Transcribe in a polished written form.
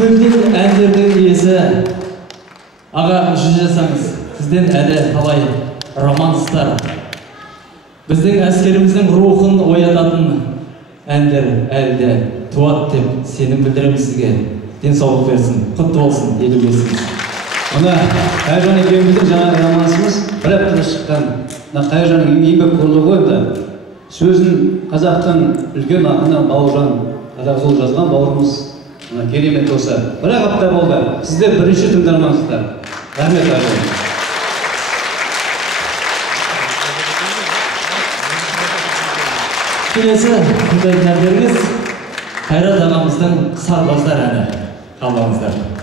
Көптеген әндердің иесі аға жүз жасаңыз. Сізден әлі талай романстар, біздің әскеріміздің рухын оятатын әндер әлі туады деп сенім білдіреміз сізге. Денсаулық берсін, құтты болсын, елугесіңіз. Мына Қайыржан екеуміздің жаңа романсымыз бір аптада шыққан. Мына Қайыржанның еңбек қорлығы енді сөзін қазақтың үлкен ақыны Бауыржан Қазақұлы жазған бауырымыз керемет осы. Бір апта болды. Сіздер бірінші тыңдармансыздар. Рахмет Қайыржан. Келесі тыңдайтын әндеріңіз Қайрат ағамыздың Сарбаздар әні. Қалдыңыздар.